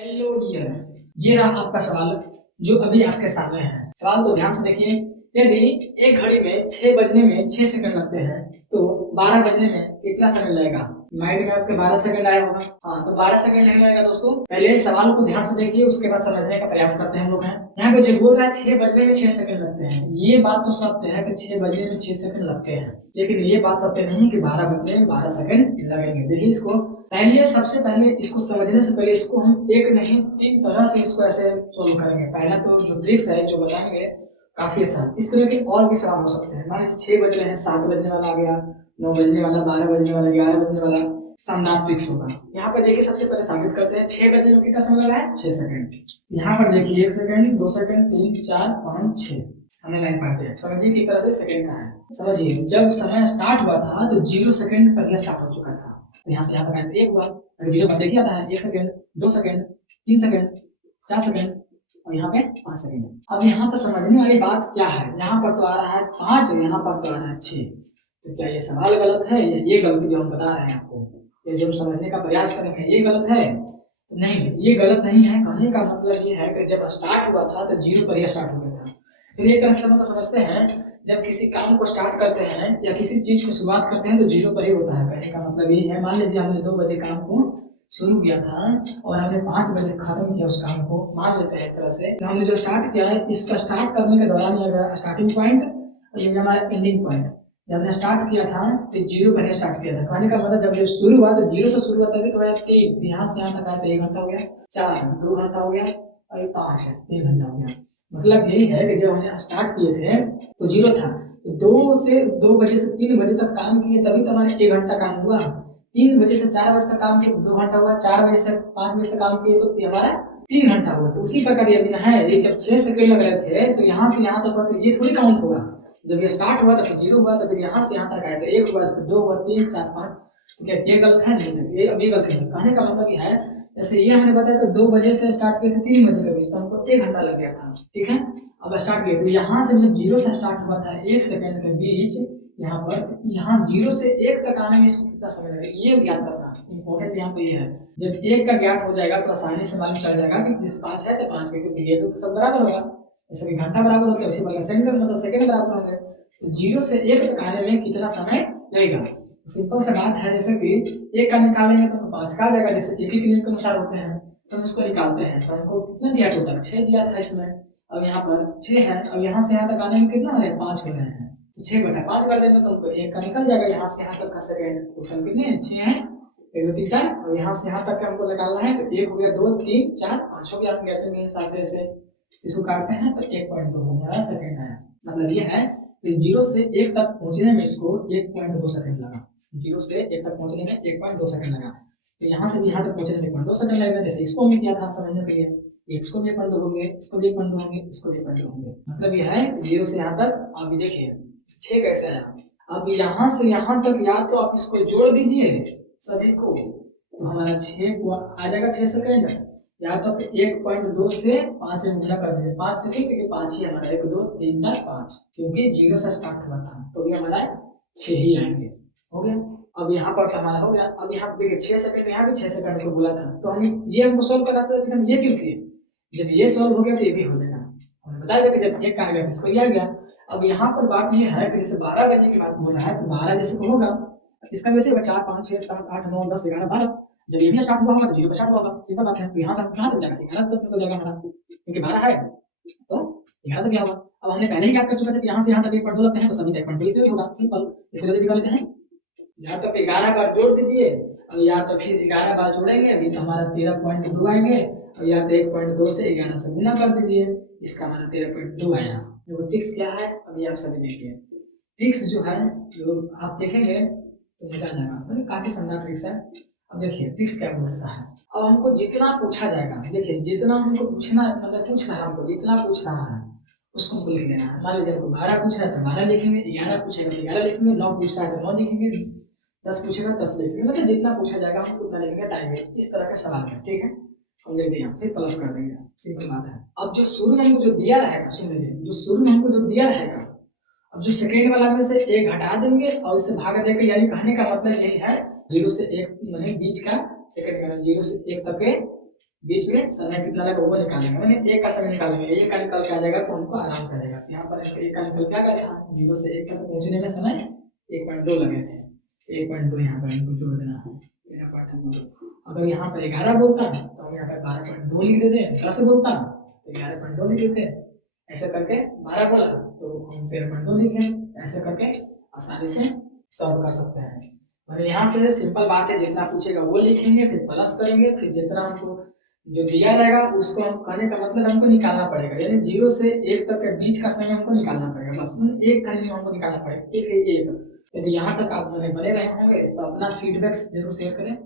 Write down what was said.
Hello dear, ये रहा आपका सवाल जो अभी आपके सामने है। सवाल को ध्यान से देखिए। यदि एक घड़ी में 6 बजने में 6 सेकंड लगते हैं तो 12 बजने में कितना समय लगेगा? माइंड में आपके 12 सेकंड आया होगा। हाँ, तो 12 सेकंड नहीं लगेगा दोस्तों। पहले सवाल को ध्यान से देखिए, उसके बाद समझने का प्रयास करते हैं हम लोग। हैं यहाँ पे जो बोल रहा है 6 बजने में 6 सेकंड लगते हैं, ये बात तो सत्य है कि 6 बजने में 6 सेकंड लगते हैं, लेकिन ये बात सत्य नहीं कि 12 बजने में 12 सेकंड लगेंगे। देखिए इसको सबसे पहले इसको समझने से पहले इसको हम एक नहीं 3 तरह से इसको ऐसे सोल्व करेंगे। पहला तो जो ट्रिक्स है जो बताएंगे काफी आसान। इस तरह के और भी सवाल हो सकते हैं। मान लीजिए 6 बज रहे हैं, 7 बजने वाला आ गया, 9 बजने वाला, 12 बजने वाला, 11 बजने वाला। शानदार ट्रिक्स होगा। यहाँ पर देखिए सबसे पहले साबित करते हैं 6 बजने में कितना समय लगा है? 6 सेकंड। यहाँ पर देखिए 1 सेकंड, 2 सेकंड, 3, 4, 5, 6। हमें लाइन पाते हैं। समझिए किस तरह से सेकंड का है। समझिए जब समय स्टार्ट हुआ था तो 0 सेकंड पहले स्टार्ट हो चुका था। तो यहाँ से यहाँ तक आए तो एक हुआ, अगर 0 पर देखिए आता है 1 सेकंड, 2 सेकंड, 3 सेकंड, 4 सेकंड और यहाँ पे 5 सेकंड। अब यहाँ पर समझने वाली बात क्या है? यहाँ पर तो आ रहा है 5 और यहाँ पर तो आ रहा है 6। तो क्या ये सवाल गलत है या ये गलती जो हम बता रहे हैं आपको, ये जो हम समझने का प्रयास करेंगे ये गलत है? नहीं, ये गलत नहीं है। कहने का मतलब ये है कि जब स्टार्ट हुआ था तो 0 पर ही स्टार्ट हो गया था। चलिए एक तरह से समझते हैं, जब किसी काम को स्टार्ट करते हैं या किसी चीज की शुरुआत करते हैं तो 0 पर ही होता है। कहने का मतलब ये है, मान लीजिए हमने 2 बजे काम को शुरू किया था और हमने 5 बजे खत्म किया उस काम को, मान लेते हैं एक तरह से। तो हमने जो स्टार्ट किया है, इसका स्टार्ट करने के दौरान ये स्टार्टिंग पॉइंट और ये हमारा एंडिंग पॉइंट। जब हमने स्टार्ट किया था तो 0 पर स्टार्ट किया था। कहने का मतलब जब शुरू हुआ तो 0 से शुरू हुआ, तभी तो है 3, यहाँ से यहाँ तक आया तो 1 घंटा हो गया, 4 2 घंटा हो गया और 5 3 घंटा हो गया। मतलब यही है कि जब हमने स्टार्ट किए थे तो 0 था, तो 2 बजे से 3 बजे तक काम किए, तभी तो हमारे 1 घंटा काम हुआ। 3 बजे से 4 बजे तक काम किए 2 घंटा हुआ, 4 बजे से 5 बजे तक काम किए तो हमारा 3 घंटा हुआ। तो उसी प्रकार यदि है ये जब 6 सेकंड लग रहे थे तो यहाँ से यहाँ तक हुआ, तो ये थोड़ी काउंट होगा। जब ये स्टार्ट हुआ तो फिर 0 हुआ, तो फिर यहाँ से यहाँ तक आया तो 1 हुआ, फिर 2 हुआ, 3 4 5। तो क्या ये गलत है? नहीं, ये अभी गलत है। कहने का मतलब ये है, जैसे ये हमने बताया तो 2 बजे से स्टार्ट किए थे 3 बजे के बीच, तो हमको 1 घंटा लग गया था। ठीक है, अब स्टार्ट किए तो यहाँ से जब 0 से स्टार्ट हुआ था 1 सेकंड के बीच, यहाँ पर यहाँ 0 से 1 तक आने में इसको कितना समय लगेगा ये ज्ञात करना इंपॉर्टेंट यहाँ पे ये है। जब 1 का ज्ञात हो जाएगा तो आसानी से मालूम चल जाएगा कि 5 है तो 5 के, क्योंकि ये तो सब बराबर होगा। जैसे घंटा बराबर होता है उसी प्रकार सेकंड का मतलब सेकंड बराबर होंगे। तो 0 से 1 तक आने में कितना समय लगेगा? सिंपल सा बात है, जैसे कि 1 का निकालेंगे तो 5 का आ जाएगा। जैसे एक ही नियम के अनुसार होते हैं तो हम इसको निकालते हैं, तो हमको कितना दिया? टोटल 6 दिया था इसमें। अब यहाँ पर 6 है, अब यहाँ से यहाँ तक आने में कितना है? 5 हो रहे हैं, तो 6 बटा 5 कर देंगे तो हमको 1 का निकल जाएगा। यहाँ से यहाँ तक का सेकंड टोटल कितने? 6 है, 1 2 3 4, और यहाँ से यहाँ तक का हमको निकालना है तो 1 हो गया, 2 3 4 5 हो गया। हम कहते हैं हिसाब से ऐसे इसको काटते हैं तो 1.2 हमारा सेकंड है। मतलब ये है कि 0 से 1 तक पहुंचने में इसको 1.2 सेकंड लगा। 0 से 1 तक पहुंचने में 1.2 सेकंड लगा। तो यहाँ से भी यहाँ तक पहुंचने में 1.2 सेकंड लगेगा। जैसे इसको हमने किया था समझने के लिए, इसको भी 1.2 होंगे, इसको भी 1.2 होंगे, इसको भी 1.2 होंगे। मतलब यह है 0 से यहाँ तक। अभी देखिए 6 कैसे आया। अब यहाँ से यहाँ तक या तो आप इसको जोड़ दीजिए सभी को तो हमारा 6 आ जाएगा 6 सेकंड, या तो फिर 1.2 से 5 में गुना कर दीजिए। 5 से क्योंकि 5 ही हमारा 1 2 3 4 5, क्योंकि 0 से स्टार्ट हुआ था तो भी हमारा 6 ही आएंगे। हो गया। अब यहाँ पर तो हमारा हो गया। अब यहाँ देखिए 6 सेकंड, यहाँ भी 6 सेकंड को बोला था तो हम ये हमको सोल्व करना था, हम ये क्यों किए? जब ये सोल्व हो गया तो ये भी हो जाएगा। हमने बताया था कि जब 1 आ गया तो इसको ये आ गया। अब यहाँ पर बात ये है कि जैसे 12 बजे की बात बोल रहा है तो 12 जैसे को होगा, इसका वैसे होगा 4 5 6 7 8 9 10 11 12। जब ये भी स्टार्ट हुआ होगा तो 0 पर स्टार्ट होगा। सिंपल बात है। तो यहाँ से कहाँ तक जाएगा? 11 तक निकल जाएगा हमारा, क्योंकि 12 है तो 11 तक गया होगा। अब हमने पहले ही याद कर चुका था कि यहाँ से यहाँ तक 1.2 लगते हैं तो सभी 1.2 इसमें भी होगा। सिंपल, इसको जल्दी निकाल लेते हैं। या तो 11 बार जोड़ दीजिए और या तो फिर 11 बार जोड़ेंगे, अभी तो हमारा 13.2 आएंगे, और या तो 1.2 से 11 से गुना कर दीजिए, इसका हमारा 13.2 आया। देखो ट्रिक्स क्या है अभी आप सभी देखिए। ट्रिक्स जो है जो आप देखेंगे तो मजा आ जाएगा, काफी शानदार ट्रिक्स है। अब देखिए ट्रिक्स क्या बोलता है। अब हमको जितना पूछा जाएगा, देखिए जितना हमको पूछना मतलब पूछ रहा है, हमको जितना पूछ रहा है उसको हमको लिख लेना है। मान लीजिए हमको 12 पूछ रहा है तो 12 लिखेंगे, 11 पूछेगा तो 11 लिखेंगे, 9 पूछ रहा है तो 9 लिखेंगे, 10 पूछेगा 10 लिखेंगे। मतलब जितना पूछा जाएगा हमको उतना लिखेंगे टाइम में। इस तरह के सवाल है, ठीक है। हम लिख दिया फिर प्लस कर देंगे, सिंपल बात है। अब जो शुरू में हमको जो दिया रहेगा, सुन लीजिए, जो शुरू में हमको जो दिया रहेगा, अब जो सेकेंड वाला में से 1 हटा देंगे और उससे भाग देंगे। यानी कहने का मतलब यही है 0 से 1 मतलब बीच का सेकंड का 0 से 1 तक के बीच में समय कितना लगा वो निकालेंगे, मैंने एक का समय निकालेंगे, एक का निकल के आ जाएगा तो हमको आराम से आ जाएगा। यहाँ पर एक का निकल के आ गया था, 0 से 1 तक पहुंचने में समय 1.2 लगे थे, 1.2 यहाँ पर इनको जोड़ देना है, 13.2। अगर यहाँ पर 11 बोलता है तो हम यहाँ पर 12.2 लिख देते हैं, 10 बोलता तो 11.2 लिख देते हैं, ऐसे करके 12 बोला तो हम 13.2 लिखें, ऐसे करके आसानी से सॉल्व कर सकते हैं। और यहाँ से सिंपल बात है, जितना पूछेगा वो लिखेंगे, फिर प्लस करेंगे, फिर जितना हमको जो दिया रहेगा उसको हम कहने का मतलब हमको निकालना पड़ेगा, यानी 0 से 1 तक के बीच का समय हमको निकालना पड़ेगा, बस एक का नहीं हमको निकालना पड़ेगा, एक। यदि यहाँ तक आप बने रहे होंगे तो अपना फीडबैक जरूर शेयर करें।